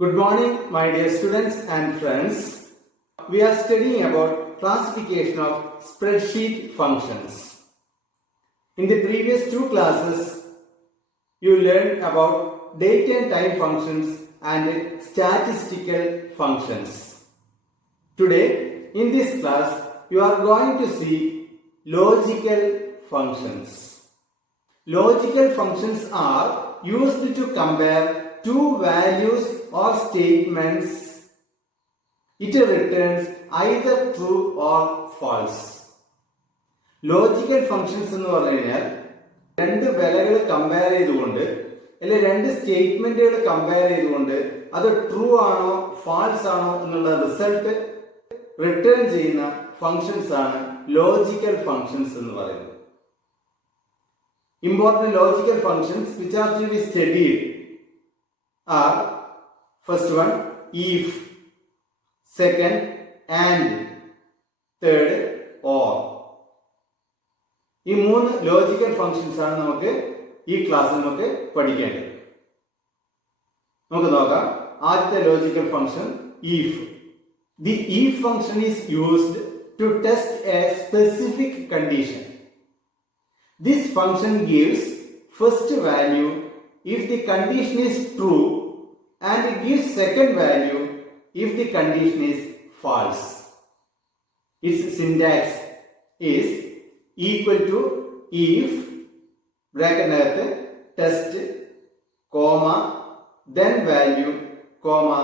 Good morning, my dear students and friends. We are studying about classification of spreadsheet functions. In the previous two classes, you learned about date and time functions and statistical functions. Today, in this class, you are going to see logical functions. Logical functions are used to compare two values or statements. It returns either true or false. Logical functions എന്ന് പറഞ്ഞു കഴിഞ്ഞാൽ രണ്ട് വിലകൾ compare ചെയ്തുകൊണ്ട് അല്ലെങ്കിൽ രണ്ട് സ്റ്റേറ്റ്മെന്റുകൾ compare ചെയ്തുകൊണ്ട് അത് ട്രൂ ആണോ ഫാൾസ് ആണോ എന്നുള്ള റിസൾട്ട് റിട്ടേൺ ചെയ്യുന്ന ഫങ്ഷൻസ് ആണ് ലോജിക്കൽ ഫങ്ഷൻസ് എന്ന് പറയുന്നത്. Important logical functions which are to be studied are first one if, second and, third or. ഈ മൂന്ന് ലോജിക്കൽ ഫങ്ഷൻസ് ആണ് നമുക്ക് ഈ ക്ലാസ്സിൽ നമുക്ക് പഠിക്കേണ്ടത്. നമുക്ക് നോക്കാം. ആദ്യത്തെ logical function if. The if function is used to test a specific condition. This function gives first value if the condition is true and gives second value if the condition is false. Its syntax is equal to if bracket test comma then value comma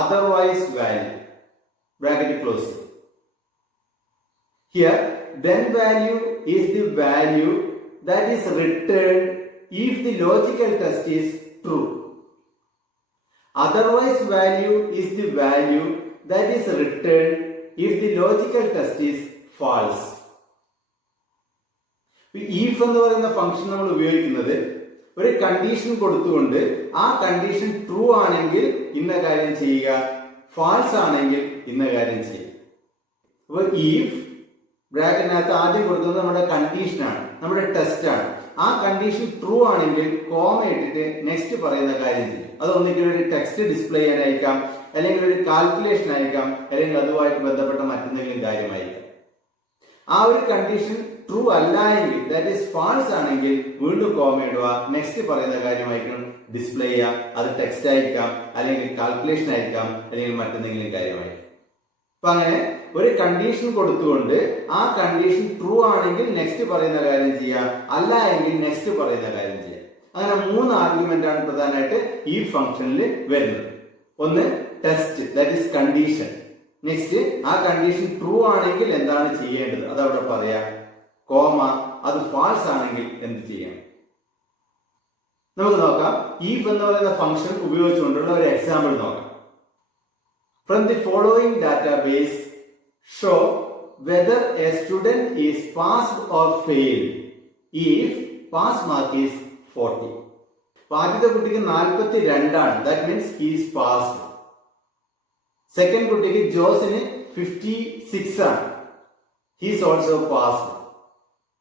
otherwise value bracket close. Here then value is the value that is returned if the logical test is true. Otherwise value is the value that is returned if the logical test is false. if എന്ന് പറയുന്ന function നമ്മൾ ഉപയോഗിക്കുന്നത് ഒരു condition കൊടുത്തുകൊണ്ട് ആ condition true ആണെങ്കിൽ ഇന്ന കാര്യം ചെയ്യുക, ഫാൾസ് ആണെങ്കിൽ ഇന്ന കാര്യം ചെയ്യുക. അപ്പോൾ if ബ്രാക്കറ്റിനകത്ത് ആദ്യം കൊടുക്കുന്നത് നമ്മുടെ കണ്ടീഷനാണ്, നമ്മുടെ ടെസ്റ്റ് ആണ്. ആ കണ്ടീഷൻ ട്രൂ ആണെങ്കിൽ കോമ ഇട്ടിട്ട് നെക്സ്റ്റ് പറയുന്ന കാര്യം ചെയ്യും. അത് ഒന്നുകിൽ ഒരു ടെക്സ്റ്റ് ഡിസ്പ്ലേ ചെയ്യാനായിരിക്കാം, അല്ലെങ്കിൽ ഒരു കാൽക്കുലേഷൻ ആയിരിക്കാം, അല്ലെങ്കിൽ അതുമായിട്ട് ബന്ധപ്പെട്ട മറ്റെന്തെങ്കിലും കാര്യമായിരിക്കാം. ആ ഒരു കണ്ടീഷൻ ട്രൂ അല്ല എങ്കിൽ, ദാറ്റ് ഈസ് ഫാൾസ് ആണെങ്കിൽ വീണ്ടും കോമ ഇടുക, നെക്സ്റ്റ് പറയുന്ന കാര്യമായിരിക്കും ഡിസ്പ്ലേ ചെയ്യുക. അത് ടെക്സ്റ്റ് ആയിരിക്കാം, അല്ലെങ്കിൽ കാൽക്കുലേഷൻ ആയിരിക്കാം, അല്ലെങ്കിൽ മറ്റെന്തെങ്കിലും കാര്യമായിരിക്കും. അപ്പൊ അങ്ങനെ ഒരു കണ്ടീഷൻ കൊടുത്തുകൊണ്ട് ആ കണ്ടീഷൻ ട്രൂ ആണെങ്കിൽ നെക്സ്റ്റ് പറയുന്ന കാര്യം ചെയ്യുക, അല്ല എങ്കിൽ നെക്സ്റ്റ് പറയുന്ന കാര്യം ചെയ്യുക. അങ്ങനെ മൂന്ന് ആർഗ്യുമെന്റ് ആണ് പ്രധാനമായിട്ട് ഈ ഫംഗ്ഷനിൽ വരുന്നത്. ഒന്ന് test, that is condition. Next ആ കണ്ടീഷൻ ട്രൂ ആണെങ്കിൽ എന്താണ് ചെയ്യേണ്ടത് അതവിടെ പറയാം. കോമ അത് ഫാൾസ് ആണെങ്കിൽ എന്ത് ചെയ്യാം. നമുക്ക് നോക്കാം. if എന്ന് പറയുന്ന ഫംഗ്ഷൻ ഉപയോഗിച്ചുകൊണ്ടുള്ള ഒരു എക്സാമ്പിൾ നോക്കാം. From the following database, show whether a student is passed or failed if pass mark is 40. ആദ്യത്തെ കുട്ടിക്ക് 42 ആണ്, that means he is passed. Second കുട്ടിക്ക് ജോസിന് 56 ആണ്, he is also passed.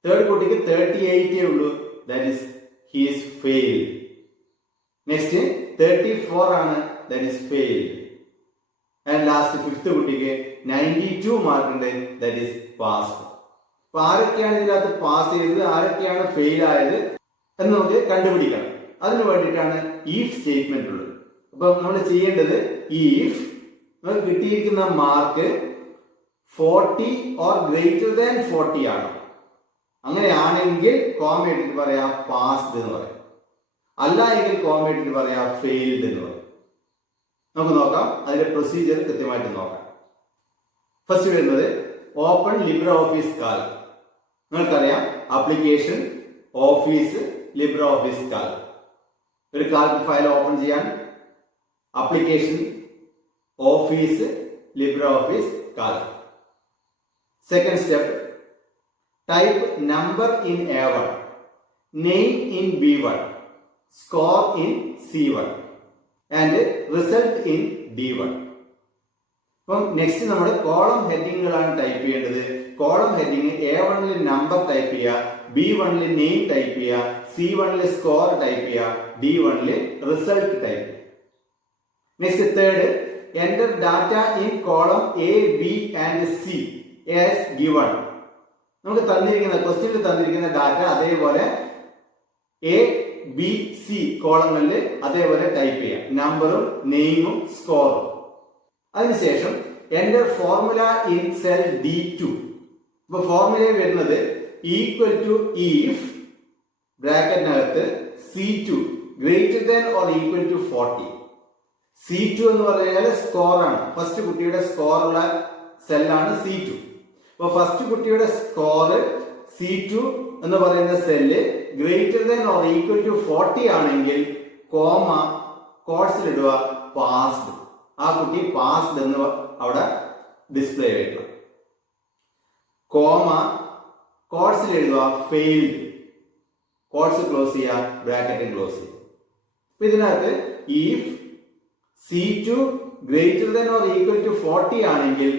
Third കുട്ടിക്ക് 38 ഉള്ളൂ, that is he is failed. Next 34 ആണ്, that is failed. And last fifth കുട്ടിക്ക് 92 mark ഉണ്ട്, ദാറ്റ് ഈസ് പാസ്ഡ്. അപ്പൊ ആരൊക്കെയാണ് ഇതിനകത്ത് പാസ് ചെയ്തത്, ആരൊക്കെയാണ് ഫെയിൽ ആയത് എന്ന് നമുക്ക് കണ്ടുപിടിക്കണം. അതിന് വേണ്ടിയിട്ടാണ് if സ്റ്റേറ്റ്മെന്റ് ഉള്ളത്. അപ്പൊ നമ്മൾ ചെയ്യേണ്ടത് if നമുക്ക് കിട്ടിയിരിക്കുന്ന മാർക്ക് 40 ഓർ ഗ്രേറ്റർ ദാൻ 40 ആണ്. അങ്ങനെയാണെങ്കിൽ കോമ ഇട്ടിട്ട് പറയാം പാസ്ഡ് എന്ന് പറയാം, അല്ല എങ്കിൽ കോമ ഇട്ടിട്ട് പറയാം ഫെയിൽഡ് എന്ന് പറയും. നമുക്ക് നോക്കാം, അതിന്റെ പ്രൊസീജിയർ കൃത്യമായിട്ട് നോക്കാം. ഫസ്റ്റ് വരുന്നത് ഓപ്പൺ ലിബ്രെ ഓഫീസ് കാൽക്. നിങ്ങൾക്കറിയാം application, office, libre office Calc. ഒരു കാൽക് ഫയൽ ഓപ്പൺ ചെയ്യാൻ application, office, libre office Calc. Second step, type number in A1, name in B1, score in C1 and result in D1. അപ്പം next നമ്മൾ column ഹെഡിങ്ങുകളാണ് type ചെയ്യേണ്ടത്. Column heading A1 number type ചെയ്യുക, B1 name type ചെയ്യുക, C1 score type ചെയ്യുക, D1 result type ചെയ്യുക. Next third, enter data in column A B and C as given. നമുക്ക് തന്നിരിക്കുന്ന ക്വസ്റ്റ്യനിൽ തന്നിരിക്കുന്ന ഡാറ്റ അതേപോലെ എ ബി സി കോളങ്ങളിൽ അതേപോലെ ടൈപ്പ് ചെയ്യാം, നമ്പറും നെയിമും സ്കോറും. അതിനുശേഷം enter formula in cell D2. ഇപ്പൊ ഫോർമുല വരുന്നത് ഈക്വൽ ടു ഇഫ് ബ്രാക്കറ്റിനകത്ത് C2 greater than or equal to 40. C2 എന്ന് പറഞ്ഞാൽ സ്കോറാണ്, ഫസ്റ്റ് കുട്ടിയുടെ സ്കോർ ഉള്ള സെല്ലാണ് C2. അപ്പൊ ഫസ്റ്റ് കുട്ടിയുടെ സ്കോർ C2 എന്ന് പറയുന്ന cell greater than or equal to 40 ആണെങ്കിൽ കോമ കോഴ്സിലിടുക പാസ്ഡ്. ആ കുട്ടി പാസ്ഡ് എന്ന് അവിടെ ഡിസ്പ്ലേ ചെയ്യണം. കോമ കോഴ്സിൽ എഴുതുക ഫെയിൽഡ്, കോഴ്സ് ക്ലോസ് ചെയ്യുക, ബ്രാക്കറ്റ് ക്ലോസ് ചെയ്യുക. അപ്പൊ ഇതിനകത്ത് if C2 greater than or equal to 40 ആണെങ്കിൽ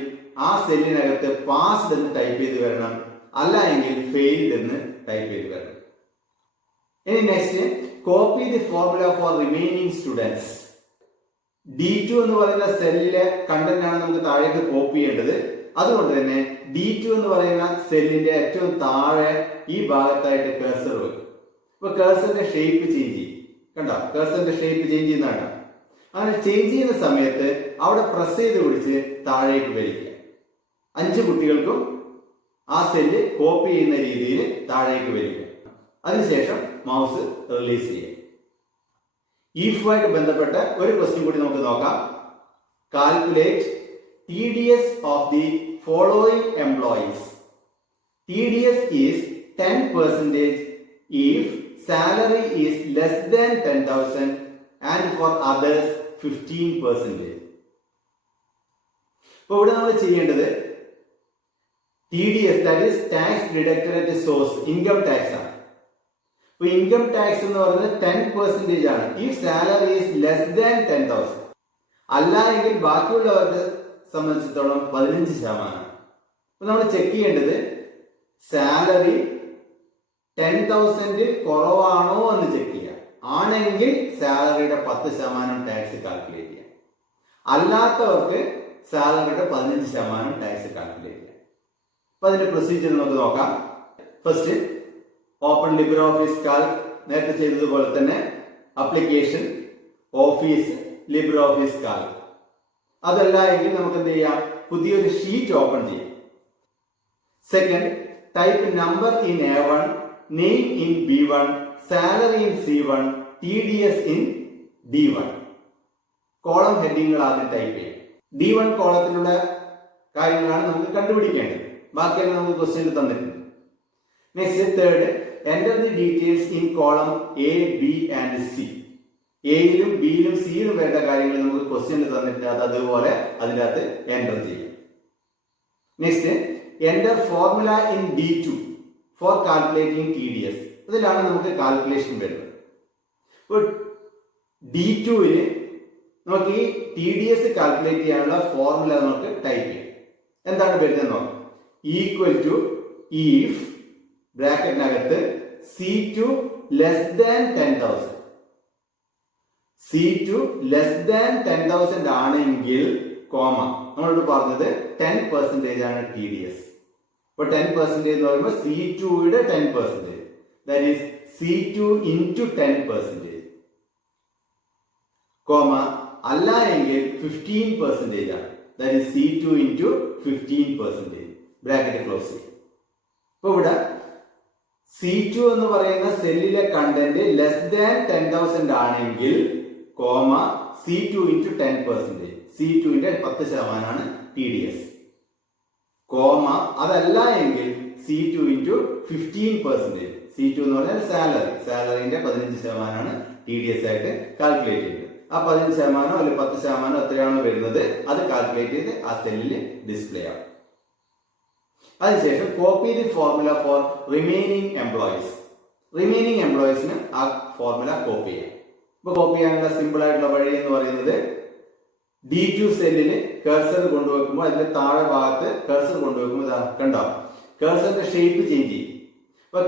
ആ സെല്ലിനകത്ത് പാസ്ഡ് എന്ന് ടൈപ്പ് ചെയ്ത് വരണം, അല്ല എങ്കിൽ ഫെയിൽഡ് എന്ന് ടൈപ്പ് ചെയ്ത് വരണം. ഇനി next, copy the formula for remaining students. D2 എന്ന് പറയുന്ന സെല്ലിലെ കണ്ടന്റ് ആണ് നമുക്ക് താഴേക്ക് കോപ്പി ചെയ്യേണ്ടത്. അതുകൊണ്ട് തന്നെ D2 എന്ന് പറയുന്ന സെല്ലിന്റെ ഏറ്റവും താഴെ ഈ ഭാഗത്തായിട്ട് കഴ്സർ വെക്കും. ഇപ്പൊ കഴ്സറിന്റെ ഷേപ്പ് ചേഞ്ച് ചെയ്യും, കണ്ടോ? കഴ്സറിന്റെ ഷേപ്പ് ചേഞ്ച് ചെയ്യുന്നതാണ്. അങ്ങനെ ചേഞ്ച് ചെയ്യുന്ന സമയത്ത് അവിടെ പ്രസ് ചെയ്ത് പിടിച്ച് താഴേക്ക് വലിക്കുക. 5 കുട്ടികൾക്കും ആ സെല്ല് കോപ്പി ചെയ്യുന്ന രീതിയിൽ താഴേക്ക് വലിക്കുക. അതിനുശേഷം മൗസ് റിലീസ് ചെയ്യുക. ഈഫുമായിട്ട് ബന്ധപ്പെട്ട ഒരു ക്വസ്റ്റ്യൻ കൂടി നമുക്ക് നോക്കാം. Calculate TDS of the following employees. TDS is 10% if salary is less than 10,000 and for others 15%. അപ്പോൾ ഇവിടെ നമ്മൾ ചെയ്യേണ്ടത് TDS, that is tax deducted at source, income tax ആണ്. അപ്പൊ ഇൻകം ടാക്സ് എന്ന് പറയുന്നത് 10% ആണ് if salary is less than 10,000. അല്ല എങ്കിൽ ബാക്കിയുള്ളവരുടെ സംബന്ധിച്ചിടത്തോളം 15%. അപ്പൊ നമ്മൾ ചെക്ക് ചെയ്യേണ്ടത് സാലറി 10,000 കുറവാണോ എന്ന് ചെക്ക് ചെയ്യാം. ആണെങ്കിൽ സാലറിയുടെ 10% ടാക്സ് കാൽക്കുലേറ്റ് ചെയ്യാം. അല്ലാത്തവർക്ക് സാലറിയുടെ 15% ടാക്സ് കാൽക്കുലേറ്റ് ചെയ്യാം. അപ്പൊ അതിന്റെ പ്രൊസീജിയർ നമുക്ക് നോക്കാം. First open libre office calc, നേരത്തെ ചെയ്തതുപോലെ തന്നെ application, office, libre office calc. അതല്ല എങ്കിൽ നമുക്ക് എന്ത് ചെയ്യാം, പുതിയൊരു ഷീറ്റ് ഓപ്പൺ ചെയ്യാം. Second, type number in A1, name in B1, salary in C1, TDS in D1. Column ഹെഡിങ്ങുകൾ ആദ്യം ടൈപ്പ് ചെയ്യാം. D1 കോളത്തിലുള്ള കാര്യങ്ങളാണ് നമുക്ക് കണ്ടുപിടിക്കേണ്ടത്. ബാക്കിയെല്ലാം നമുക്ക് ക്വസ്റ്റ്യനിൽ തന്നിട്ടുണ്ട്. Next third, enter the details in column A, B and C. എയിലും ബിയിലും സിയിലും വേണ്ട കാര്യങ്ങൾ നമുക്ക് ക്വസ്റ്റ്യനിൽ തന്നിട്ട് അത് അതുപോലെ അതിൻ്റെ അകത്ത് എൻ്റർ ചെയ്യും. Next, enter formula in D2 for calculating TDS. അതിലാണ് നമുക്ക് കാൽക്കുലേഷൻ വരുന്നത്. ഇപ്പോൾ D2-ന് നമുക്ക് ഈ TDS കാൽക്കുലേറ്റ് ചെയ്യാനുള്ള ഫോർമുല നമുക്ക് ടൈപ്പ് ചെയ്യാം. എന്താണ് വരുന്നത് നോക്കാം. ഈക്വൽ ടു ഇഫ് ബ്രാക്കറ്റിനകത്ത് C2 less than 10,000. C2 less than 10,000 ആണെങ്കിൽ കോമ, നമ്മളോട് പറഞ്ഞത് 10% ആണ് TDS. അപ്പൊ 10% എന്ന് പറയുമ്പോൾ C2യുടെ 10%, that is C2 into 10%, comma അല്ല എങ്കിൽ 15% ആണ്, that is C2 into 15%, bracket close ചെയ്യും. അപ്പൊ ഇവിടെ C2 എന്ന് പറയുന്ന സെല്ലിലെ കണ്ടന്റ് ലെസ് ദാൻ 10,000 ആണെങ്കിൽ കോമ C2 into 10%, C2ന്റെ 10% ആണ് TDS, കോമ അതല്ല എങ്കിൽ C2 into 15%. C2 എന്ന് പറഞ്ഞാൽ സാലറിന്റെ 15% ആണ് TDS ആയിട്ട് കാൽക്കുലേറ്റ് ചെയ്യുന്നത്. ആ 15% അല്ലെങ്കിൽ 10% എത്രയാണോ വരുന്നത് അത് കാൽക്കുലേറ്റ് ചെയ്ത് ആ സെല്ലിൽ ഡിസ്പ്ലേ ആവും. അതിനുശേഷം copy the formula for remaining employees. Remaining എംപ്ലോയീസിന് ആ ഫോർമുല കോപ്പി ചെയ്യാം. ഇപ്പൊ കോപ്പി ചെയ്യാനുള്ള സിമ്പിൾ ആയിട്ടുള്ള വഴി എന്ന് പറയുന്നത് D2 സെല്ലിന് കഴ്സർ കൊണ്ടുവെക്കുമ്പോൾ അതിന്റെ താഴെ ഭാഗത്ത് കഴ്സർ കൊണ്ടുവെക്കുമ്പോൾ കണ്ടോ കഴ്സറിന്റെ ഷേപ്പ് ചേഞ്ച് ചെയ്യും.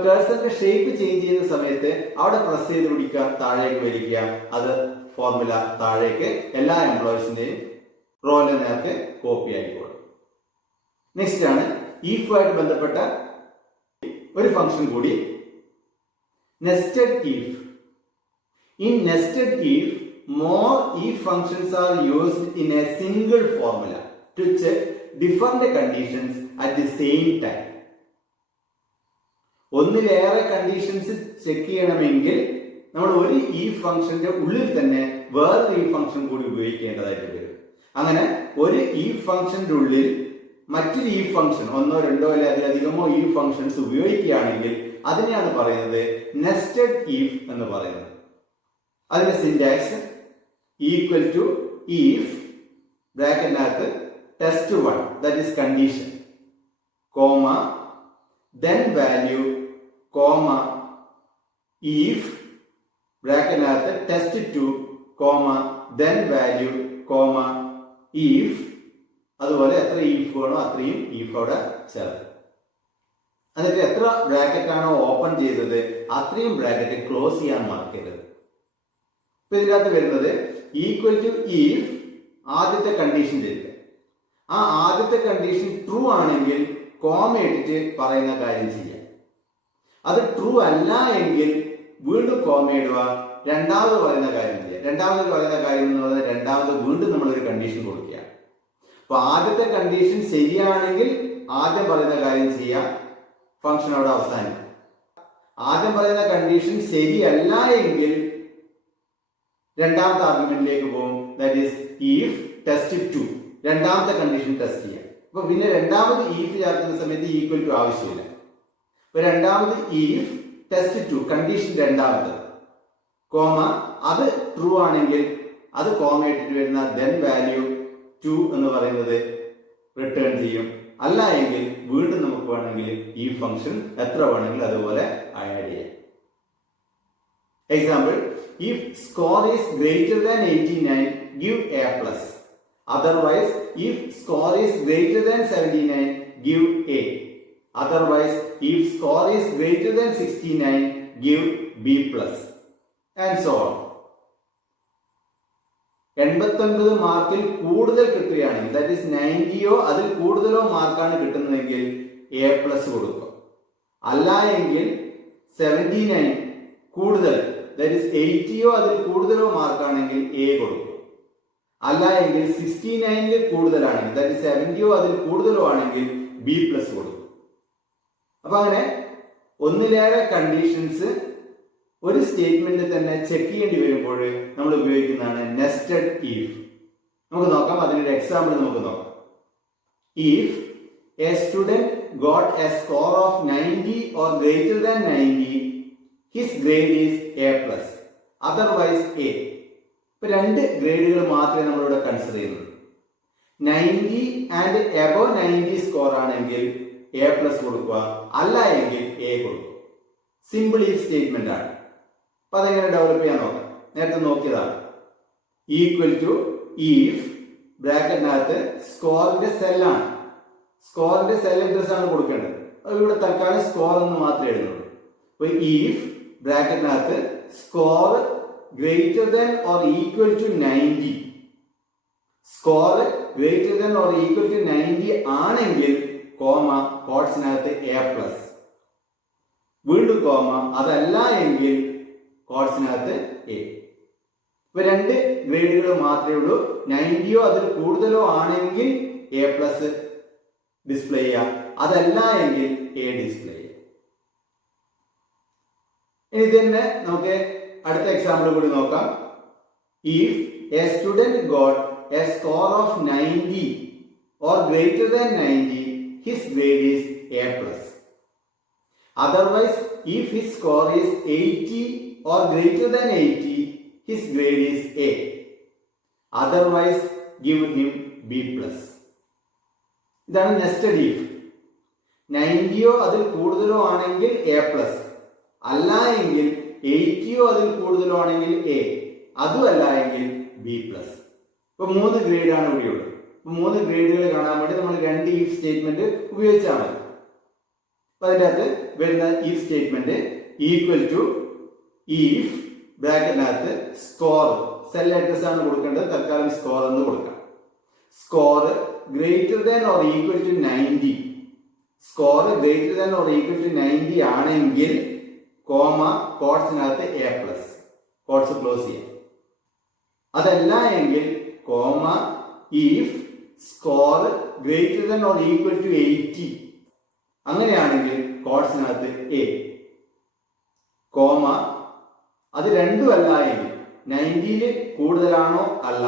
കഴ്സറിന്റെ ഷേപ്പ് ചേഞ്ച് ചെയ്യുന്ന സമയത്ത് അവിടെ പ്രസ് ചെയ്ത് പിടിക്കുക, താഴേക്ക് വലിക്കുക, അത് ഫോർമുല താഴേക്ക് എല്ലാ എംപ്ലോയീസിന്റെയും റോളിന് നേർക്ക് കോപ്പി ആയിക്കോളും. നെക്സ്റ്റ് ആണ് ഈഫുമായിട്ട് ബന്ധപ്പെട്ട ഒരു ഫംഗ്ഷൻ കൂടി, nested if. In nested if more if functions are used in a single formula to check different conditions at the same time. ഒന്നിലേറെ കണ്ടീഷൻസ് ചെക്ക് ചെയ്യണമെങ്കിൽ നമ്മൾ ഒരു ഈ ഫംഗ്ഷന്റെ ഉള്ളിൽ തന്നെ വേറൊരു ഈ ഫംഗ്ഷൻ കൂടി ഉപയോഗിക്കേണ്ടതായിട്ട് വരും. അങ്ങനെ ഒരു ഈ ഫംഗ്ഷന്റെ ഉള്ളിൽ മറ്റൊരു ഈ ഫംഗ്ഷൻ, ഒന്നോ രണ്ടോ അല്ലെ അതിലധികമോ ഈ ഫംഗ്ഷൻസ് ഉപയോഗിക്കുകയാണെങ്കിൽ അതിനെയാണ് പറയുന്നത് നെസ്റ്റഡ് ഈഫ് എന്ന് പറയുന്നത്. അതിന്റെ syntax equal to if ബ്രാക്കറ്റിനകത്ത് test1 that is condition, comma then value, comma if ബ്രാക്കറ്റിനകത്ത് test2, comma then value, comma if. അതുപോലെ എത്ര if വേണോ അത്രയും if അവിടെ ചേർത്ത്, എന്നിട്ട് എത്ര ബ്രാക്കറ്റ് ആണോ ഓപ്പൺ ചെയ്തത് അത്രയും ബ്രാക്കറ്റ് ക്ലോസ് ചെയ്യാൻ മറക്കരുത്. ഇപ്പൊ ഇതിനകത്ത് വരുന്നത് ഈക്വൽ ടു ഈഫ് ആദ്യത്തെ കണ്ടീഷൻ ചെയ്ത്, ആ ആദ്യത്തെ കണ്ടീഷൻ ട്രൂ ആണെങ്കിൽ കോമ ഇട്ടിട്ട് പറയുന്ന കാര്യം ചെയ്യാം. അത് ട്രൂ അല്ല എങ്കിൽ വീണ്ടും കോമ ഇടുക, രണ്ടാമത് പറയുന്ന കാര്യം ചെയ്യാം. രണ്ടാമത് പറയുന്ന കാര്യം എന്ന് പറയുന്നത് രണ്ടാമത് വീണ്ടും നമ്മളൊരു കണ്ടീഷൻ കൊടുക്കുക. അപ്പൊ ആദ്യത്തെ കണ്ടീഷൻ ശരിയാണെങ്കിൽ ആദ്യം പറയുന്ന കാര്യം ചെയ്യാം, ഫംഗ്ഷൻ അവിടെ അവസാനിക്കും. ആദ്യം പറയുന്ന കണ്ടീഷൻ ശരിയല്ല എങ്കിൽ രണ്ടാമത്തെ ആർഗ്യുമെന്റിലേക്ക് പോകും, ദാറ്റ് ഈസ് ഈഫ് test2, രണ്ടാമത്തെ കണ്ടീഷൻ ടെസ്റ്റ് ചെയ്യാം. അപ്പൊ പിന്നെ രണ്ടാമത് ഈഫ് ചേർക്കുന്ന സമയത്ത് ഈക്വൽ ടു ആവശ്യമില്ല. അപ്പൊ രണ്ടാമത് ഈഫ് test2 കണ്ടീഷൻ രണ്ടാമത്, കോമ അത് ട്രൂ ആണെങ്കിൽ അത് കോമ ഇട്ടിട്ട് വരുന്ന then value 2 എന്ന് പറയുന്നത് റിട്ടേൺ ചെയ്യും. അല്ല എങ്കിൽ വീണ്ടും നമുക്ക് വേണമെങ്കിൽ ഈ ഫംഗ്ഷൻ എത്ര വേണമെങ്കിൽ അതുപോലെ ആഡ് ചെയ്യാം. Example, if score is greater than 89 give A plus, otherwise if score is greater than 79 give A, otherwise if score is greater than 69 give B plus, and so on. 89 മാർക്കിൽ കൂടുതൽ കിട്ടുകയാണെങ്കിൽ, that is 90യോ അതിൽ കൂടുതലോ മാർക്കാണ് കിട്ടുന്നതെങ്കിൽ A plus കൊടുക്കുക. അല്ല എങ്കിൽ 79 കൂടുതൽ, ദാറ്റ് ഈസ് 80യോ അതിൽ കൂടുതലോ മാർക്കാണെങ്കിൽ A കൊടുക്കും. അല്ല എങ്കിൽ 69 കൂടുതലാണെങ്കിൽ, ദാറ്റ് ഈസ് 70യോ അതിൽ കൂടുതലോ ആണെങ്കിൽ B പ്ലസ് കൊടുക്കും. അപ്പൊ അങ്ങനെ ഒന്നിലേറെ കണ്ടീഷൻസ് ഒരു സ്റ്റേറ്റ്മെന്റ് തന്നെ ചെക്ക് ചെയ്യേണ്ടി വരുമ്പോൾ നമ്മൾ ഉപയോഗിക്കുന്നതാണ് നെസ്റ്റഡ് ഈഫ്. നമുക്ക് നോക്കാം, അതിനൊരു എക്സാമ്പിൾ നമുക്ക് നോക്കാം. If A student got A score of 90 or greater than 90, his grade is A plus, otherwise A. ഇപ്പൊ രണ്ട് ഗ്രേഡുകൾ മാത്രമേ നമ്മളിവിടെ കൺസിഡർ ചെയ്യുന്നുള്ളൂ. 90 ആൻഡ് എബോ 90 സ്കോർ ആണെങ്കിൽ A പ്ലസ് കൊടുക്കുക, അല്ല എങ്കിൽ A കൊടുക്കുക. സിമ്പിൾ ഈഫ് സ്റ്റേറ്റ്മെന്റ് ആണ്. അപ്പൊ അതെങ്ങനെ ഡെവലപ്പ് ചെയ്യാൻ നോക്കാം. നേരത്തെ നോക്കിയതാണ്. ഈക്വൽ ടു ഈഫ് ബ്രാക്കറ്റിനകത്ത് സ്കോറിന്റെ സെല്ലാണ്, സ്കോറിന്റെ സെൽ അഡ്രസ് ആണ് കൊടുക്കേണ്ടത്. അത് ഇവിടെ തൽക്കാലം സ്കോർ എന്ന് മാത്രമേ എഴുതുന്നുള്ളൂ. അപ്പൊ ഈഫ് ബ്രാക്കറ്റിനകത്ത് score greater than or equal to 90, score greater than or equal to 90 ആണെങ്കിൽ കോമ കോട്സിനകത്ത് A പ്ലസ്, വീണ്ടും കോമ അതല്ല എങ്കിൽ കോട്സിനകത്ത് A. ഇപ്പൊ രണ്ട് ഗ്രേഡുകൾ മാത്രമേ ഉള്ളൂ. 90യോ അതിൽ കൂടുതലോ ആണെങ്കിൽ A പ്ലസ് ഡിസ്പ്ലേ ചെയ്യാം, അതല്ല എങ്കിൽ A ഡിസ്പ്ലേ ചെയ്യാം. ഇനി തന്നെ നമുക്ക് അടുത്ത എക്സാമ്പിൾ കൂടി നോക്കാം. If A student got A score of 90 or greater than 90, his grade is A plus. Otherwise, if his score is 80 or greater than 80, his grade is A. Otherwise, give him B plus. ഇതാണ് nested if. 90യോ അതിൽ കൂടുതലോ ആണെങ്കിൽ A plus, അല്ല എങ്കിൽ 80യോ അതിൽ കൂടുതലോ ആണെങ്കിൽ A, അതുമല്ല എങ്കിൽ B പ്ലസ്. ഇപ്പൊ 3 ഗ്രേഡാണ് ഇവിടെയുള്ളത്. ഇപ്പൊ 3 ഗ്രേഡുകൾ കാണാൻ വേണ്ടി നമ്മൾ രണ്ട് ഈഫ് സ്റ്റേറ്റ്മെന്റ് ഉപയോഗിച്ചാൽ മതി. അപ്പൊ അതിൻ്റെ അകത്ത് വരുന്ന if statement equal to if ബ്രാക്കറ്റിനകത്ത് സ്കോർ സെൽ അഡ്രസ് ആണ് കൊടുക്കേണ്ടത്. തൽക്കാലം സ്കോർ എന്ന് കൊടുക്കാം. Score greater than or equal to 90, score greater than or equal to 90 ആണെങ്കിൽ കോമ കോഡ്സിനകത്ത് എ പ്ലസ്, കോഡ്സ് ക്ലോസ് ചെയ്യാം. അതല്ല എങ്കിൽ comma if score greater than or equal to 80, അങ്ങനെയാണെങ്കിൽ കോഡ്സിനകത്ത് എ, കോമ അത് രണ്ടും അല്ല എങ്കിൽ 90 കൂടുതലാണോ അല്ല,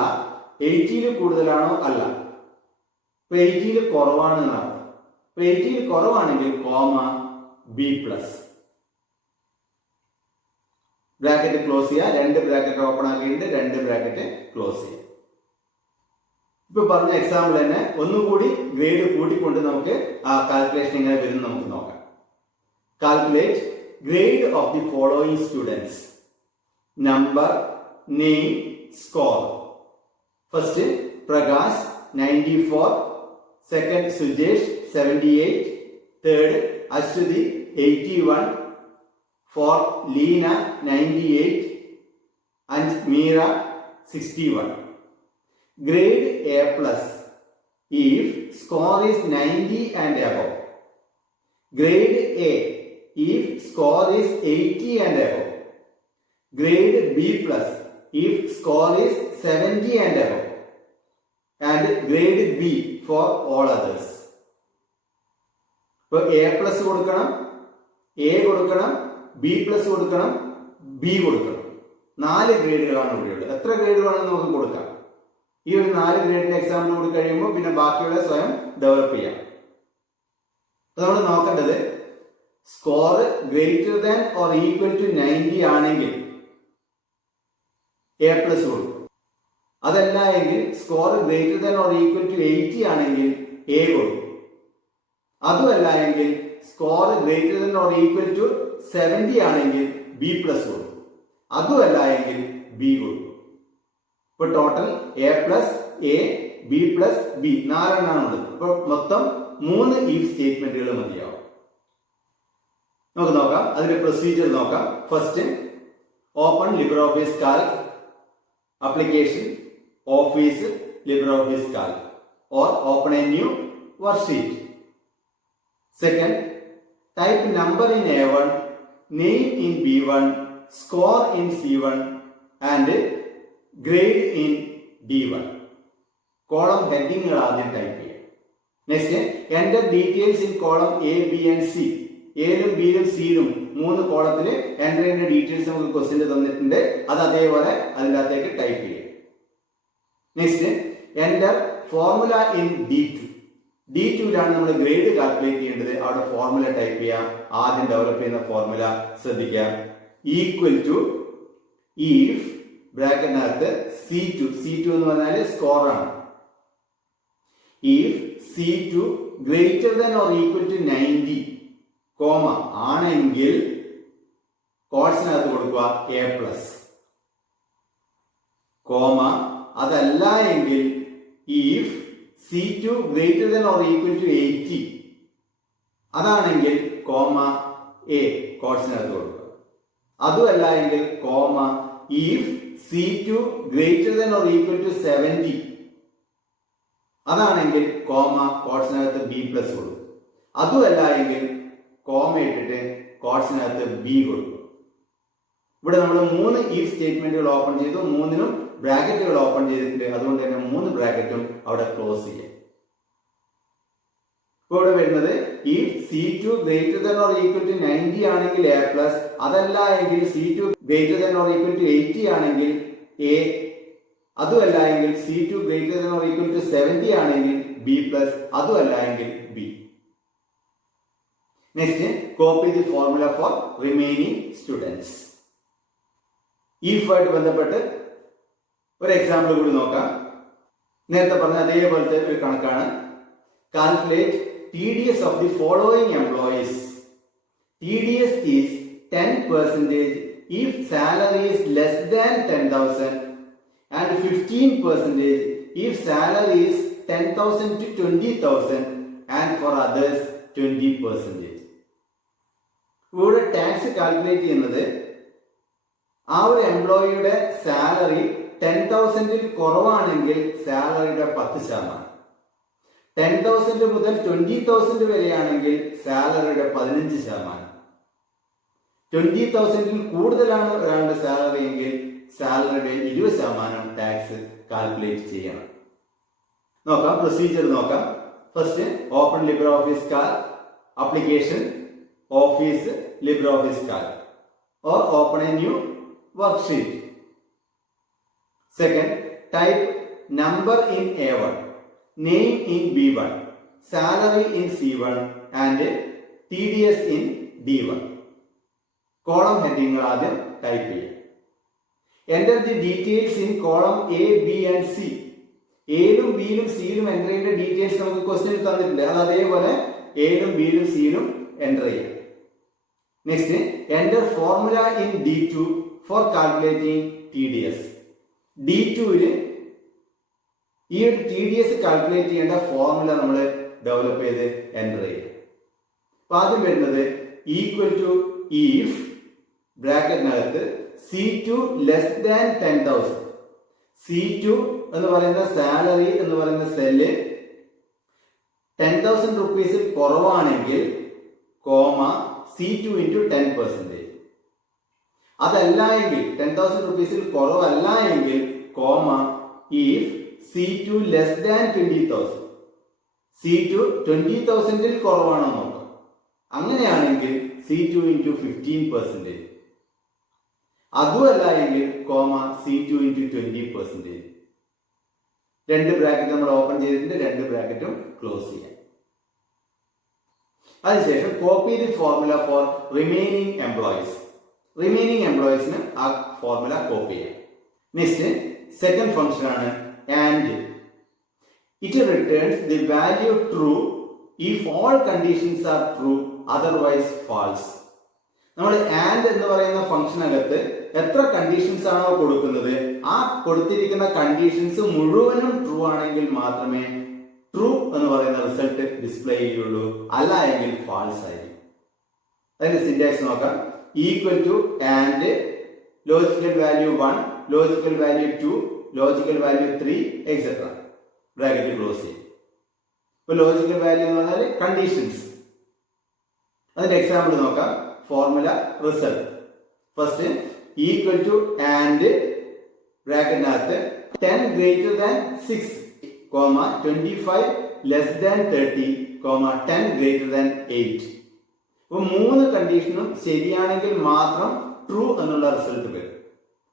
80 കൂടുതലാണോ അല്ല. ഇപ്പൊ 80 കുറവാണ് എന്നാണ്. ഇപ്പൊ 80 കുറവാണെങ്കിൽ comma B plus, bracket close ചെയ്യുക. 2 ബ്രാക്കറ്റ് ഓപ്പൺ ആക്കിയിട്ട് 2 ബ്രാക്കറ്റ് ക്ലോസ് ചെയ്യുക. ഇപ്പൊ പറഞ്ഞ എക്സാമ്പിൾ തന്നെ ഒന്നുകൂടി ഗ്രേഡ് കൂട്ടിക്കൊണ്ട് നമുക്ക് ആ കാൽക്കുലേഷൻ എങ്ങനെ വരും നമുക്ക് നോക്കാം. Calculate grade of the following students. Number, name, score. First Prakash 94, second Sujesh 78, third Aswathi 81, fourth Leena 98 and Meera 61. Grade A plus if score is 90 and above. Grade A if score is 80 and above. Grade B plus if score is 70 and above. And grade B for all others. ഇപ്പോൾ A plus കൊടുക്കണം, A കൊടുക്കണം, B plus കൊടുക്കണം, B കൊടുക്കണം. 4 ഗ്രേഡുകളാണ് ഇവിടെയുള്ളത്. എത്ര grade വേണമെന്ന് നമുക്ക് കൊടുക്കാം. ഈ ഒരു 4 ഗ്രേഡിന്റെ എക്സാമ്പിൾ കൂടി കഴിയുമ്പോൾ പിന്നെ ബാക്കിയുള്ള സ്വയം ഡെവലപ്പ് ചെയ്യാം. നമ്മൾ നോക്കേണ്ടത് score greater than or equal to 90 ആണെങ്കിൽ എ പ്ലസ് കൊടുക്കും. അതല്ല എങ്കിൽ score greater than or equal to 80 ആണെങ്കിൽ എ കൊടുക്കും. അതുമല്ല എങ്കിൽ score greater than or equal to 70 ആണെങ്കിൽ ബി പ്ലസ് കൊടുക്കും. അതുമല്ല എങ്കിൽ ബി കൊടുക്കും. ഇപ്പൊ total A plus A, B plus B, 4 എണ്ണാണുള്ളത്. ഇപ്പൊ മൊത്തം 3 ഈഫ് സ്റ്റേറ്റ്മെന്റുകൾ മതിയാവും. നമുക്ക് നോക്കാം, അതിന്റെ പ്രൊസീജിയർ നോക്കാം. First open libre office Calc application, office, LibreOffice Calc, or open a new worksheet. Second, type number in A1, name in B1, score in C1 and grade in D1. Column heading ആദ്യം type ചെയ്യാം. Next enter details in column A, B and C. എയിലും ബിയിലും സിയിലും 3 കോളത്തിൽ enter ചെയ്യേണ്ട details നമുക്ക് question തന്നിട്ടുണ്ട്. അത് അതേപോലെ അതിൻ്റെ അകത്തേക്ക് ടൈപ്പ് ചെയ്യാം. Next enter formula in D2. D2ലാണ് നമ്മൾ ഗ്രേഡ് കാൽക്കുലേറ്റ് ചെയ്യേണ്ടത്. അവിടെ ഫോർമുല ടൈപ്പ് ചെയ്യാം. ആദ്യം ഡെവലപ്പ് ചെയ്യുന്ന ഫോർമുല ശ്രദ്ധിക്കാം. ഈക്വൽ ടു ഇഫ് ബ്രാക്കറ്റിനകത്ത് C2 എന്ന് പറഞ്ഞാൽ സ്കോർ ആണ്. If C2 greater than or equal to 90 comma ആണെങ്കിൽ കോഡ്സിനകത്ത് കൊടുക്കുക എ പ്ലസ്, കോമ അതല്ല എങ്കിൽ if C2 greater than or equal to 80 അതാണെങ്കിൽ കോമ എ കോഡ്സിനകത്ത് കൊടുക്കുക. അതുമല്ല എങ്കിൽ comma if C2 greater than or equal to 70 അതാണെങ്കിൽ കോമ കോഡ്സിനകത്ത് ബി പ്ലസ് കൊടുക്കും. അതുമല്ല എങ്കിൽ കോമ ഇട്ടിട്ട് കോഡ്സിനകത്ത് ബി കൊടുക്കും. ഇവിടെ നമ്മൾ 3 ഈഫ് സ്റ്റേറ്റ്മെന്റുകൾ ഓപ്പൺ ചെയ്തു, 3നും ബ്രാക്കറ്റുകൾ ഓപ്പൺ ചെയ്തിട്ടുണ്ട്. അതുകൊണ്ട് തന്നെ 3 ബ്രാക്കറ്റും അവിടെ ക്ലോസ് ചെയ്യാം. ഇപ്പോൾ ഇവിടെ വരുന്നത് if C2 greater than or equal to 90 ആണെങ്കിൽ എ പ്ലസ്, അതല്ല എങ്കിൽ C2 greater than or equal to 80 ആണെങ്കിൽ എ, അതുമല്ല എങ്കിൽ C2 greater than or equal to 70 ആണെങ്കിൽ ബി പ്ലസ്, അതുമല്ല എങ്കിൽ B. Next copy the formula for remaining students. ഈഫായിട്ട് ബന്ധപ്പെട്ട് ഒരു എക്സാമ്പിൾ കൂടി നോക്കാം. നേരത്തെ പറഞ്ഞ അതേപോലത്തെ ഒരു കണക്കാണ്. Calculate TDS of the following employees. TDS is 10% if salary is less than 10,000 and 15% if salary is 10,000 to 20,000 and for others 20%. ഇവിടെ ടാക്സ് കാൽക്കുലേറ്റ് ചെയ്യുന്നത് ആ ഒരു എംപ്ലോയിയുടെ സാലറി 10,000 കുറവാണെങ്കിൽ സാലറിയുടെ 10%, 10,000 മുതൽ 20,000 വരെയാണെങ്കിൽ സാലറിയുടെ 15%, 20,000 കൂടുതലാണ് ഒരാളുടെ സാലറി എങ്കിൽ സാലറിയുടെ 20% ടാക്സ് കാൽക്കുലേറ്റ് ചെയ്യണം. നോക്കാം, പ്രൊസീജിയർ നോക്കാം. First open libre office Calc, application office LibreOffice Calc, or open a new worksheet. Second, type number in A1, name in B1, salary in C1 and TDS in D1. Column heading ആദ്യം type ചെയ്യാം. Enter the details in column A, B and C. എയിലും ബിയിലും സിയിലും എൻ്റർ ചെയ്യേണ്ട details നമുക്ക് question തന്നിട്ടുണ്ട്. അത് അതേപോലെ എയിലും ബിയിലും സിയിലും എൻ്റർ ചെയ്യാം. Next, enter formula in D2 for calculating TDS. D2-ൽ ഈ ഒരു TDS കാൽക്കുലേറ്റ് ചെയ്യേണ്ട ഫോർമുല നമ്മൾ ഡെവലപ്പ് ചെയ്ത് എൻ്റർ ചെയ്യും. അപ്പൊ ആദ്യം വരുന്നത് ഈക്വൽ ടു ഇഫ് ബ്രാക്കറ്റിനകത്ത് C2 ലെസ് ദാൻ 10,000. C2 എന്ന് പറയുന്ന സാലറി എന്ന് പറയുന്ന സെല്ല് 10,000 റുപ്പീസിൽ കുറവാണെങ്കിൽ കോമ C2 ഇൻറ്റു 10%. അതല്ല എങ്കിൽ 10,000 റുപ്പീസിൽ കുറവല്ല എങ്കിൽ comma if C2 less than 20,000. C2 20,000 കുറവാണോ നോക്കാം. അങ്ങനെയാണെങ്കിൽ C2 ഇൻറ്റു 15%. അതുമല്ല എങ്കിൽ കോമ C2 ഇൻറ്റു 20%. രണ്ട് ബ്രാക്കറ്റ് നമ്മൾ ഓപ്പൺ ചെയ്തിട്ടുണ്ട്, രണ്ട് ബ്രാക്കറ്റും ക്ലോസ് ചെയ്യാം. അതിനുശേഷം copy the formula for remaining employees. Remaining എംപ്ലോയീസിന് ആ ഫോർമുല കോപ്പി ചെയ്യാം. നെക്സ്റ്റ് സെക്കൻഡ് ഫംഗ്ഷൻ ആണ് and. It returns the value true if all conditions are true, otherwise false. നമ്മൾ ആൻഡ് എന്ന് പറയുന്ന ഫംഗ്ഷനകത്ത് എത്ര കണ്ടീഷൻസ് ആണോ കൊടുക്കുന്നത്, ആ കൊടുത്തിരിക്കുന്ന കണ്ടീഷൻസ് മുഴുവനും ട്രൂ ആണെങ്കിൽ മാത്രമേ ട്രൂ എന്ന് പറയുന്ന റിസൾട്ട് ഡിസ്പ്ലേ ചെയ്യുള്ളൂ, അല്ല എങ്കിൽ ഫാൾസ് ആയിരിക്കും. അതിന്റെ സിന്റാക്സ് നോക്കാം. Equal to and logical value 1, logical value 2, logical value 3 etcetera. Bracket close ചെയ്യും. ഇപ്പൊ ലോജിക്കൽ വാല്യൂ എന്ന് പറഞ്ഞാൽ കണ്ടീഷൻസ്. അതിന്റെ എക്സാമ്പിൾ നോക്കാം. Formula result. First equal to and ബ്രാക്കറ്റിനകത്ത് 10 greater than 6, 25 less than 30, 10 greater than 8. അപ്പൊ മൂന്ന് കണ്ടീഷനും ശരിയാണെങ്കിൽ മാത്രം ട്രൂ എന്നുള്ള റിസൾട്ട് വരും.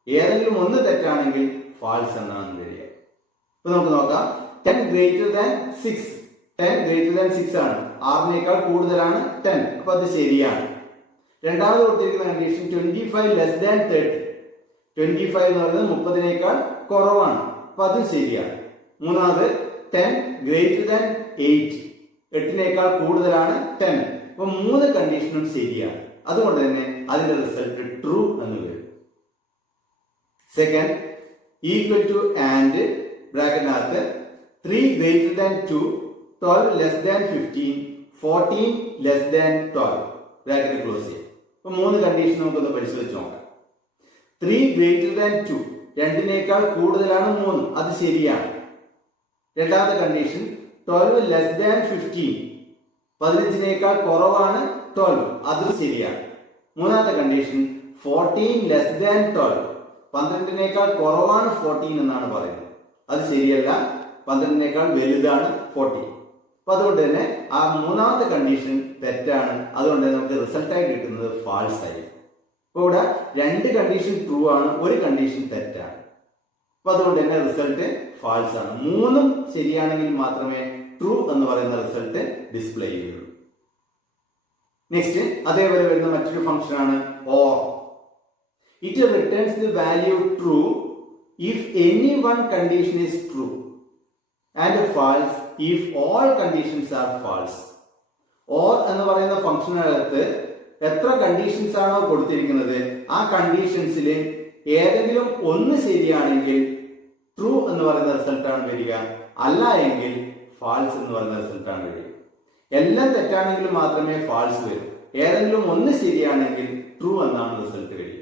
ഏതെങ്കിലും ഒന്ന് തെറ്റാണെങ്കിൽ ഫാൾസ് എന്നാണ് വരിക. ഇപ്പൊ നമുക്ക് നോക്കാം. 10 ഗ്രേറ്റർ ദാൻ 6, 10 ഗ്രേറ്റർ ദാൻ 6 ആണ്, 6നേക്കാൾ കൂടുതലാണ് 10, അപ്പൊ അത് ശരിയാണ്. രണ്ടാമത് കൊടുത്തിരിക്കുന്ന കണ്ടീഷൻ 25 ലെസ് ദാൻ 30, 25 എന്ന് പറയുന്നത് 30നേക്കാൾ കുറവാണ്, അപ്പൊ അതും ശരിയാണ്. മൂന്നാമത് 10 ഗ്രേറ്റർ ദാൻ 8, 8നേക്കാൾ കൂടുതലാണ് 10, അപ്പൊ മൂന്ന് കണ്ടീഷനും ശരിയാണ്. അതുകൊണ്ട് തന്നെ അതിന്റെ റിസൾട്ട് ട്രൂ എന്ന് വരും. സെക്കൻഡ് ഈക്വൽ ടു ആൻഡ് ബ്രാക്കറ്റിനകത്ത് 3 greater than 2, 12 less than 15, 14 less than 12. Bracket close ചെയ്യും. അപ്പൊ മൂന്ന് കണ്ടീഷൻ നമുക്കൊന്ന് പരിശോധിച്ച് നോക്കാം. 3 ഗ്രേറ്റർ ദാൻ 2, 2നേക്കാൾ കൂടുതലാണ് 3, അത് ശരിയാണ്. രണ്ടാമത്തെ കണ്ടീഷൻ 12 ലെസ് ദാൻ 15, 15നേക്കാൾ കുറവാണ് 12, അത് ശരിയാണ്. മൂന്നാമത്തെ കണ്ടീഷൻ 14 ലെസ് ദാൻ 12, 12നേക്കാൾ കുറവാണ് 14 എന്നാണ് പറയുന്നത്, അത് ശരിയല്ല, 12നേക്കാൾ വലുതാണ് 14. അപ്പൊ അതുകൊണ്ട് തന്നെ ആ മൂന്നാമത്തെ കണ്ടീഷൻ തെറ്റാണ്. അതുകൊണ്ട് നമുക്ക് റിസൾട്ടായി കിട്ടുന്നത് ഫാൾസ് ആയിരിക്കും. അപ്പൊ ഇവിടെ രണ്ട് കണ്ടീഷൻ ട്രൂ ആണ്, ഒരു കണ്ടീഷൻ തെറ്റാണ്. അപ്പൊ അതുകൊണ്ട് തന്നെ റിസൾട്ട് ഫാൾസ് ആണ്. മൂന്നും ശരിയാണെങ്കിൽ മാത്രമേ ട്രൂ എന്ന് പറയുന്ന റിസൾട്ട് ഡിസ്പ്ലേ ചെയ്യുള്ളൂ. നെക്സ്റ്റ് അതേപോലെ വരുന്ന മറ്റൊരു ഫംഗ്ഷൻ ആണ് or. It returns the value true if any one condition is true and false if all conditions are false. Or എന്ന് പറയുന്ന ഫംഗ്ഷനകത്ത് എത്ര കണ്ടീഷൻസ് ആണോ കൊടുത്തിരിക്കുന്നത്, ആ കണ്ടീഷൻസിൽ ഏതെങ്കിലും ഒന്ന് ശരിയാണെങ്കിൽ ട്രൂ എന്ന് പറയുന്ന റിസൾട്ടാണ് വരിക, അല്ല എങ്കിൽ ഫാൾസ് എന്ന് പറയുന്ന റിസൾട്ടാണ് വരിക. എല്ലാം തെറ്റാണെങ്കിൽ മാത്രമേ ഫാൾസ് വരൂ. ഏതെങ്കിലും ഒന്ന് ശരിയാണെങ്കിൽ ട്രൂ എന്നാണ് റിസൾട്ട് വരിക.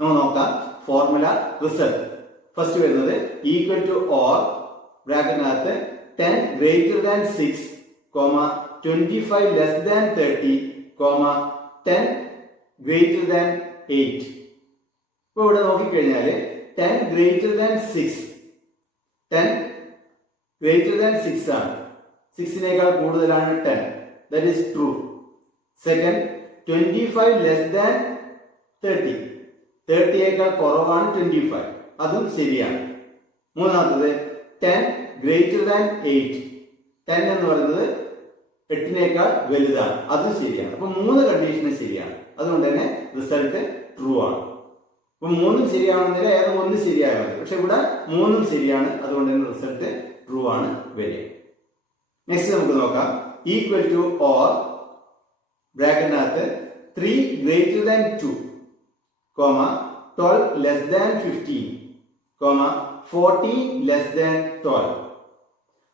നമുക്ക് നോക്കാം. Formula result. ഫസ്റ്റ് വരുന്നത് ഈക്വൽ ടു ഓർ ബ്രാക്കറ്റിനകത്ത് 10 greater than 6, 25 less than 30, 10 greater than 8. ഇപ്പൊ ഇവിടെ നോക്കിക്കഴിഞ്ഞാൽ 10 ഗ്രേറ്റർ ദാൻ 6 ഗ്രേറ്റർ ദാൻ 6 ആണ്. 6നേക്കാൾ കൂടുതലാണ് 10. That is true. Second 25 less than 30, 30യേക്കാൾ കുറവാണ് 25, അതും ശരിയാണ്. മൂന്നാമത്തത് 10 ഗ്രേറ്റർ ദാൻ 8, 10 എന്ന് പറയുന്നത് 8നേക്കാൾ വലുതാണ്, അതും ശരിയാണ്. അപ്പൊ 3 കണ്ടീഷനും ശരിയാണ്. അതുകൊണ്ട് തന്നെ റിസൾട്ട് ട്രൂ ആണ്. അപ്പൊ 3ഉം ശരിയാണെന്നില്ല, ഏതെങ്കിലും ഒന്ന് ശരിയായാൽ മതി. പക്ഷെ ഇവിടെ 3ഉം ശരിയാണ്, അതുകൊണ്ട് തന്നെ റിസൾട്ട് ട്രൂ ആണ് വരിക. നെക്സ്റ്റ് നമുക്ക് നോക്കാം. ഈക്വൽ ടു ഓർ ബ്രാക്കറ്റിനകത്ത് 3 greater than 2, 12 less than 15, 14 less than 12.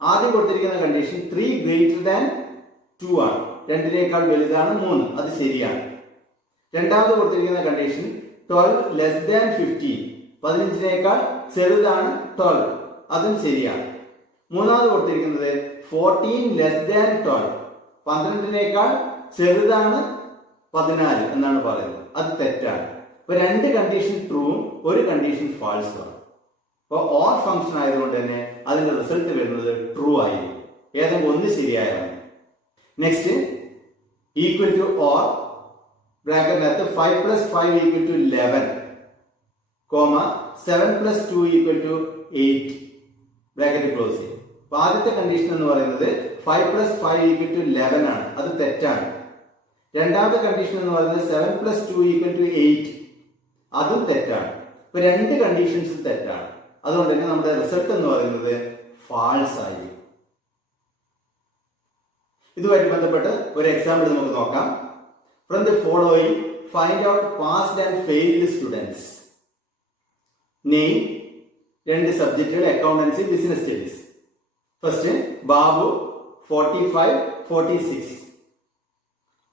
ആദ്യം കൊടുത്തിരിക്കുന്ന കണ്ടീഷൻ 3 ഗ്രേറ്റർ ദാൻ 2 ആണ്, 2നേക്കാൾ വലുതാണ് 3, അത് ശരിയാണ്. രണ്ടാമത് കൊടുത്തിരിക്കുന്ന കണ്ടീഷൻ 12 ലെസ് ദാൻ 15, 15നേക്കാൾ ചെറുതാണ് 12, അതും ശരിയാണ്. മൂന്നാമത് കൊടുത്തിരിക്കുന്നത് 14 ലെസ് ദാൻ 12, 12നേക്കാൾ ചെറുതാണ് 14 എന്നാണ് പറയുന്നത്, അത് തെറ്റാണ്. അപ്പൊ 2 കണ്ടീഷൻ ട്രൂവും 1 കണ്ടീഷൻ ഫാൾസും ആണ്. അപ്പോൾ ഓർ ഫംഗ്ഷൻ ആയതുകൊണ്ട് തന്നെ അതിന്റെ റിസൾട്ട് വരുന്നത് ട്രൂ ആയിരിക്കും, ഏതെങ്കിലും ഒന്ന് ശരിയായാണ്. നെക്സ്റ്റ് ഈക്വൽ ടു ഓർ ബ്രാക്കറ്റിനകത്ത് 5 + 5 = 11, 7 + 2 = 8 ബ്രാക്കറ്റ് ക്ലോസ് ചെയ്യും. അപ്പൊ ആദ്യത്തെ കണ്ടീഷൻ എന്ന് പറയുന്നത് 5 + 5 = 11 ആണ്, അത് തെറ്റാണ്. രണ്ടാമത്തെ കണ്ടീഷൻ എന്ന് പറയുന്നത് 7 + 2 = 8, അതും തെറ്റാണ്. ഇപ്പൊ 2 കണ്ടീഷൻസ് തെറ്റാണ്, അതുകൊണ്ട് തന്നെ നമ്മുടെ റിസൾട്ട് എന്ന് പറയുന്നത് ഫാൾസ് ആയിരിക്കും. ഇതുമായിട്ട് ബന്ധപ്പെട്ട് ഒരു എക്സാമ്പിൾ നമുക്ക് നോക്കാം. From the following find out passed and failed students. Name 2 സബ്ജക്റ്റുകൾ, accountancy, business studies. First Babu 45, 46.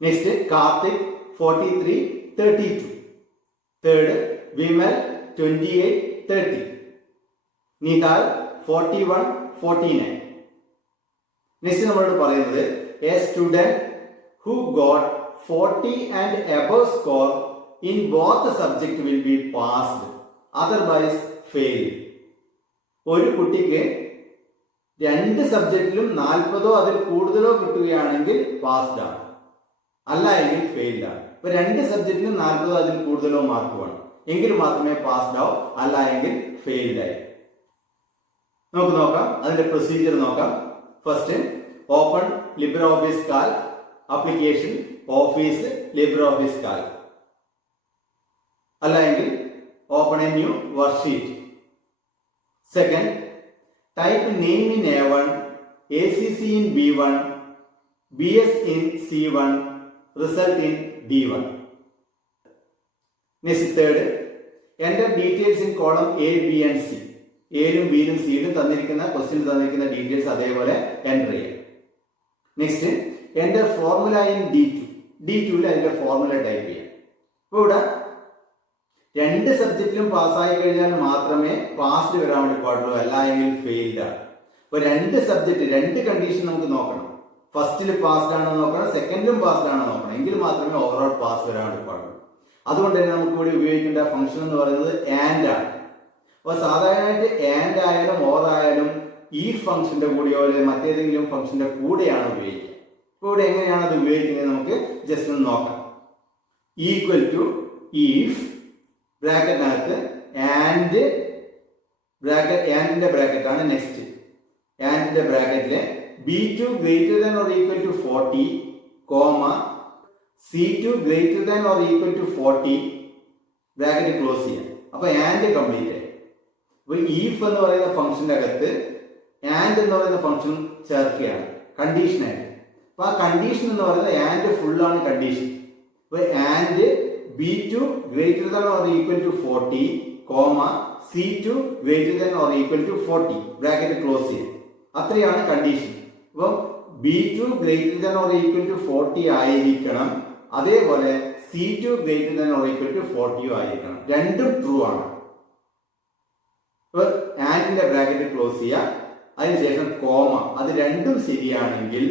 Next Karthik 43, 32. Third Vimal 28, 30. Nihal 41, 49. Next നമ്മളോട് പറയുന്നത് a student who got 40 and above score in both subject will be passed, otherwise failed. ഒരു കുട്ടിക്ക് 2 സബ്ജക്റ്റിലും 40 അതിൽ കൂടുതലോ കിട്ടുകയാണെങ്കിൽ passed ആണ്, അല്ല എങ്കിൽ ഫെയിൽഡ് ആണ്. ഇപ്പൊ 2 സബ്ജക്റ്റിലും 40 അതിൽ കൂടുതലോ മാർക്ക് വേണം, എങ്കിൽ മാത്രമേ പാസ്ഡ് ആവും, അല്ല എങ്കിൽ ഫെയിൽഡ് ആയി. നമുക്ക് നോക്കാം, അതിന്റെ പ്രൊസീജിയർ നോക്കാം. First open libre office Calc, application office libre office Calc, അല്ല എങ്കിൽ open A new worksheet. Second type name in A1, ACC in B1, BS in C1, result in D1. Next third, enter details in column A, B and C. എയിലും ബിയിലും സിയിലും തന്നിരിക്കുന്ന question തന്നിരിക്കുന്ന details അതേപോലെ enter ചെയ്യാം. Next enter formula in D2. D2ൽ അതിന്റെ formula type ചെയ്യാം. ഇപ്പോൾ ഇവിടെ 2 സബ്ജക്റ്റിലും പാസ്സായി കഴിഞ്ഞാൽ മാത്രമേ പാസ്ഡ് വരാൻ വേണ്ടി പാടുള്ളൂ, അല്ല എങ്കിൽ ഫെയിൽഡ് ആണ്. ഇപ്പൊ 2 സബ്ജക്റ്റ് 2 കണ്ടീഷൻ നമുക്ക് നോക്കണം. ഫസ്റ്റിൽ പാസ്ഡ് ആണോ നോക്കണം, സെക്കൻഡിലും പാസ്ഡ് ആണോ നോക്കണം, എങ്കിൽ മാത്രമേ ഓവറോൾ പാസ് വരാൻ വേണ്ടി പാടുള്ളൂ. അതുകൊണ്ട് തന്നെ നമുക്ക് ഇവിടെ ഉപയോഗിക്കേണ്ട ഫംഗ്ഷൻ എന്ന് പറയുന്നത് ആൻഡ് ആണ്. അപ്പൊ സാധാരണയായിട്ട് ആൻഡ് ആയാലും ഓർ ആയാലും ഈ ഫംഗ്ഷന്റെ കൂടെയോ അല്ലെങ്കിൽ മറ്റേതെങ്കിലും ഫംഗ്ഷന്റെ കൂടെയാണ് ഉപയോഗിക്കുക. ഇപ്പൊ ഇവിടെ എങ്ങനെയാണ് അത് ഉപയോഗിക്കുന്നത് നമുക്ക് ജസ്റ്റ് ഒന്ന് നോക്കാം. ഈക്വൽ ടു ഈഫ് ബ്രാക്കറ്റിനകത്ത് ആൻഡ് ബ്രാക്കറ്റ്, ആൻഡിന്റെ ബ്രാക്കറ്റ് ആണ് നെക്സ്റ്റ്. ആൻഡിന്റെ ബ്രാക്കറ്റിലെ B2 greater than or equal to 40, C2 greater than or equal to 40 bracket close ചെയ്യാം. അപ്പൊ ആൻഡ് കംപ്ലീറ്റ് ആയി. അപ്പൊ ഈഫ് എന്ന് പറയുന്ന ഫംഗ്ഷന്റെ അകത്ത് ആൻഡ് എന്ന് പറയുന്ന ഫംഗ്ഷൻ ചേർക്കുകയാണ് കണ്ടീഷനായിട്ട്. അപ്പൊ ആ കണ്ടീഷൻ എന്ന് പറയുന്നത് ആൻഡ് ഫുൾ ആണ് കണ്ടീഷൻ. അപ്പൊ and B2 greater than or equal to 40, C2 greater than or equal to 40 bracket close ചെയ്യും. അത്രയാണ് കണ്ടീഷൻ. അപ്പം B2 greater than or equal to 40 ആയിരിക്കണം, അതേപോലെ C2 greater than or equal to 40 ആയിരിക്കണം. രണ്ടും true ആണ്. അപ്പോൾ ആൻഡിന്റെ ബ്രാക്കറ്റ് ക്ലോസ് ചെയ്യുക, അതിനുശേഷം കോമ, അത് രണ്ടും ശരിയാണെങ്കിൽ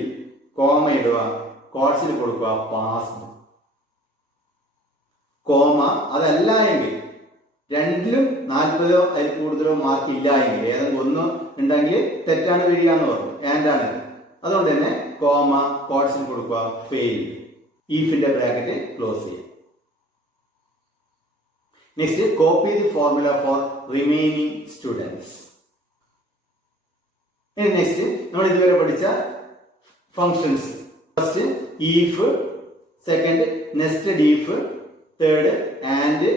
കോമ ഇടുക, കോഴ്സിൽ കൊടുക്കുക പാസ്ഡ്. കോമ അതല്ല എങ്കിൽ, രണ്ടിലും 40 അതിൽ കൂടുതലോ മാർക്ക് ഇല്ല എങ്കിൽ, ഏതെങ്കിലും ഒന്ന് ഉണ്ടെങ്കിൽ തെറ്റാണ് വരിക എന്ന് പറഞ്ഞു, ആൻഡാണ്. അതുകൊണ്ട് തന്നെ കോമ കോഴ്സിൽ കൊടുക്കുക ഫെയിൽ. ഈഫിന്റെ ബ്രാക്കറ്റ് ക്ലോസ് ചെയ്യുക. Next, copy the formula for remaining students. ഇനി നെക്സ്റ്റ് നമ്മൾ ഇതുവരെ പഠിച്ച functions. First if, second nested if, third and,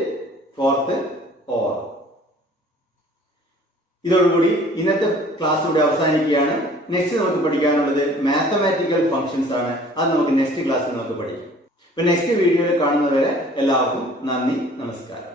fourth or. ഇതോടുകൂടി ഇന്നത്തെ ക്ലാസ് ഇവിടെ അവസാനിക്കുകയാണ്. നെക്സ്റ്റ് നമുക്ക് പഠിക്കാനുള്ളത് മാത്തമാറ്റിക്കൽ ഫങ്ഷൻസ് ആണ്. അത് നമുക്ക് നെക്സ്റ്റ് ക്ലാസ്സിൽ നമുക്ക് പഠിക്കാം. ഇപ്പൊ നെക്സ്റ്റ് വീഡിയോയിൽ കാണുന്നവരെ എല്ലാവർക്കും നന്ദി, നമസ്കാരം.